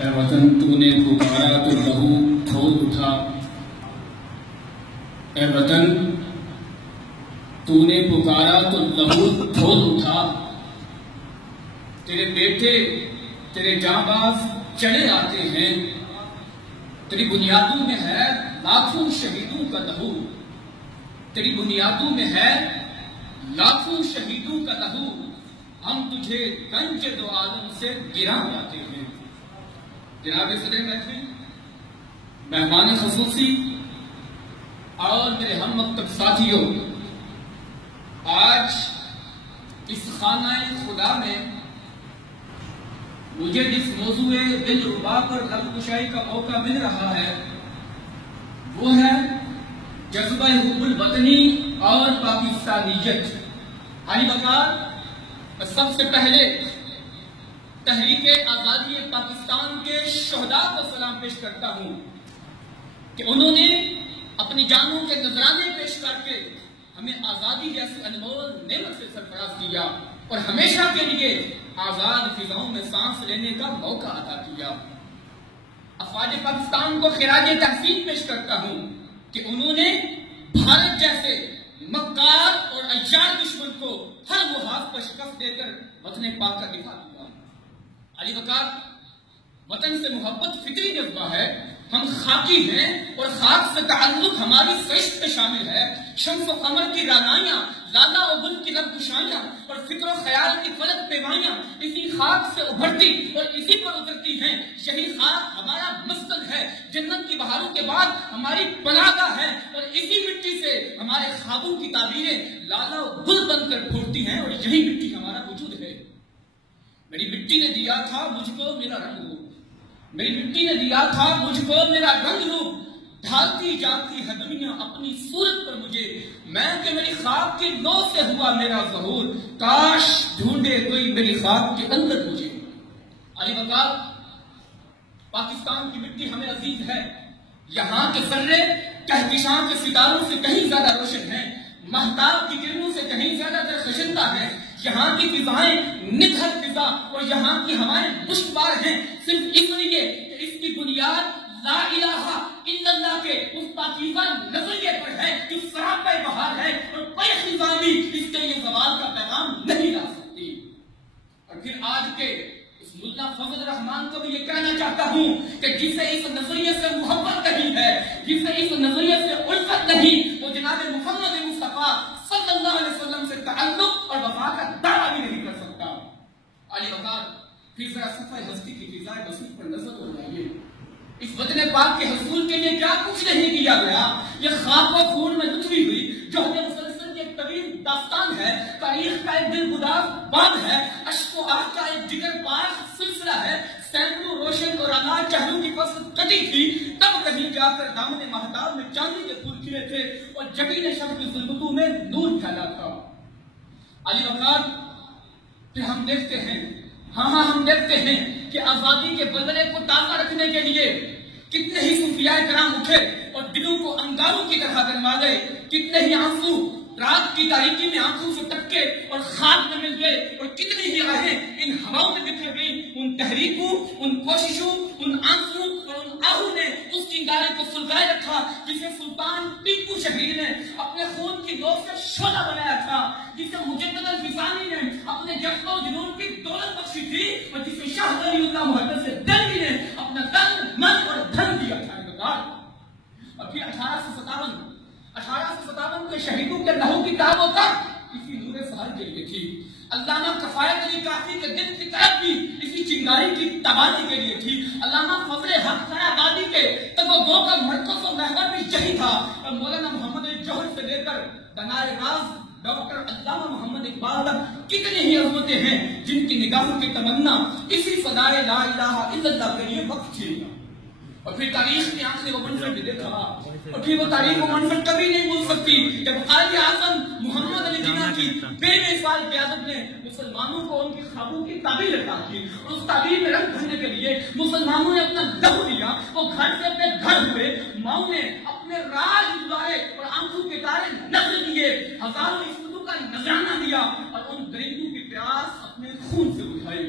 اے وطن تو نے پکارا تو لہو کھول اٹھا، اے وطن تو نے پکارا تو لہو کھول اٹھا، تیرے بیٹے تیرے جانباز چلے آتے ہیں، تیری بنیادوں میں ہے لاکھوں شہیدوں کا لہو، تیری بنیادوں میں ہے لاکھوں شہیدوں کا لہو، ہم تجھے گنج دو عالم سے گراں لاتے ہیں۔ جناب صدر بیٹھے، مہمان خصوصی اور میرے ہم مکتب ساتھیوں، آج اس خانہ خدا میں مجھے جس موضوع دل ربا پر لب کشائی کا موقع مل رہا ہے وہ ہے جذبہ حب الوطنی اور پاکستانیت۔ علی بکار، سب سے پہلے تحریک آزادی پاکستان کے شہداء کو سلام پیش کرتا ہوں کہ انہوں نے اپنی جانوں کے نذرانے پیش کر کے ہمیں آزادی جیسی انمول نعمت سے سرفراز کیا اور ہمیشہ کے لیے آزاد فضاؤں میں سانس لینے کا موقع عطا کیا۔ افواج پاکستان کو خراج تحسین پیش کرتا ہوں کہ انہوں نے بھارت جیسے مکار اور عیار دشمن کو ہر محاذ پر شکست دے کر وطن پاک کا دفاع کیا۔ علی وقار، وطن سے محبت فطری جذبہ ہے، ہم خاکی ہیں اور خاک سے تعلق ہماری فہرست میں شامل ہے۔ شمس و قمر کی رعنائیاں، لالا و گل کی لب کشائیاں اور فکر و خیال کی فلک پیمائیاں اسی خاک سے ابھرتی اور اسی پر اترتی ہیں۔ یہی خاک ہمارا مسکن ہے، جنت کی بہاروں کے بعد ہماری پناہ گاہ ہے اور اسی مٹی سے ہمارے خوابوں کی تعبیریں لالا و گل بن کر پھوٹتی ہیں اور یہی مٹی ہمارا وجود ہے۔ میری مٹی نے دیا تھا مجھ کو میرا رنگ روپ، میری مٹی نے دیا تھا مجھ کو میرا رنگ روپ، ڈھالتی جاتی ہے دنیا اپنی صورت پر مجھے، میں کہ میری خواب کی نو سے ہوا میرا ظہور، کاش ڈھونڈے کوئی میری خواب کے اندر مجھے۔ علی وقار، پاکستان کی مٹی ہمیں عزیز ہے، یہاں کے ذرے کہکشاں کے ستاروں سے کہیں زیادہ روشن ہیں، مہتاب کی کرنوں سے کہیں زیادہ درخشندہ ہیں، یہاں کی فضائیں نگہت فضا اور یہاں کی ہوائیں مشتبار ہیں، صرف اس لیے کہ اس کی بنیاد لا الہ الا اللہ کے اس پاکیزہ نظریے پر ہے جو سراپے بہار ہے اور کوئی خزاں بھی اس کے لیے زوال کا پیغام نہیں لا سکتی۔ اور پھر آج کے اس ملا فضل الرحمان کو بھی یہ کہنا چاہتا ہوں کہ جسے اس نظریے سے محبت نہیں ہے، جسے اس نظریے سے الفت نہیں، وہ جناب محمد مصطفیٰ صلی اللہ علیہ وسلم سے تعلق اور وفا کا دعویٰ بھی نہیں کر سکتا۔ علی وقار، پھر ذرا صفحہ ہستی کی فضائے وسیع پر نظر ہو جائیے۔ اس وطن پاک کے حصول کے لیے کیا کچھ نہیں کیا گیا، یہ خاک و خون میں لتھڑی ہوئی جوہد مسلسل کی ایک طویل داستان ہے، تاریخ کا ایک دل گداز باب ہے، اشک و آہ کا ایک جگر پاش سلسلہ ہے، سینکڑوں روشن اور انار چہروں کی فصل کٹی تھی، تب کہیں جا کر دامن مہتاب میں چاندی کے پھول کھلے تھے اور جبین شب کی ظلمتوں میں نور پھیلا تھا۔ علی وقار، پھر ہم دیکھتے ہیں، ہم دیکھتے ہیں کہ آزادی کے بلبلے کو تازہ رکھنے کے لیے کتنے ہی صوفیاء کرام اٹھے اور دلوں کو انگاروں کی طرح گرما گئے، کتنے ہی آنسو رات کی تاریکی میں آنکھوں سے ٹپکے اور خاک میں مل گئے اور کتنی ہی راہیں ان ہواؤں میں بکھر گئی۔ ان تحریکوں، ان کوششوں، ان آنسو اور ان آہوں نے اس چنگارے کو سلگائے رکھا جسے سلطان ٹیپو شہید نے اپنے خون کی لو سے شعلہ بنایا تھا، جسے مجدد الفسانی نے اپنے جذب و جنون کی دولت بخشی تھی اور جسے شاہ ولی اللہ محدث دہلوی نے اپنا تن، من اور دھن دیا تھا۔ اور پھر 1857 کے شہیدوں کے لہو کی دعوت تک اسی نور سحر کے لیے تھی، علامہ کفایت علی کافی کے دل کی طرف بھی اسی چنگاری کی تباہی کے لیے تھی، علامہ فضل حق خیرآبادی کے تبغوں کا مرکز و محور بھی یہی تھا، اور مولانا محمد علی جوہر سے لے کر بنائے راز ڈاکٹر علامہ محمد اقبال تک کتنی ہی عظمتیں ہیں جن کی نگاہوں کی تمنا اسی صدائے لا الہ الا اللہ کے لیے وقت تھی۔ اور پھر تاریخ کی آنکھ نے وہ منظر بھی دیکھا اور پھر وہ تاریخ و منظر کبھی نہیں بھول سکتی جب قائد اعظم محمد علی جناح کی بے مثال قیادت نے مسلمانوں کو ان کی خوابوں کی تعبیر عطا کی اور اس تعبیر میں رنگ بھرنے کے لیے مسلمانوں نے اپنا لہو دیا، وہ گھر سے اپنے گھر ہوئے، ماؤں نے اپنے راج گزارے اور آنکھوں کے تارے نظر دیے، ہزاروں عصمتوں کا نذرانہ دیا اور ان غریبوں کی پیاس اپنے خون سے بجھائی۔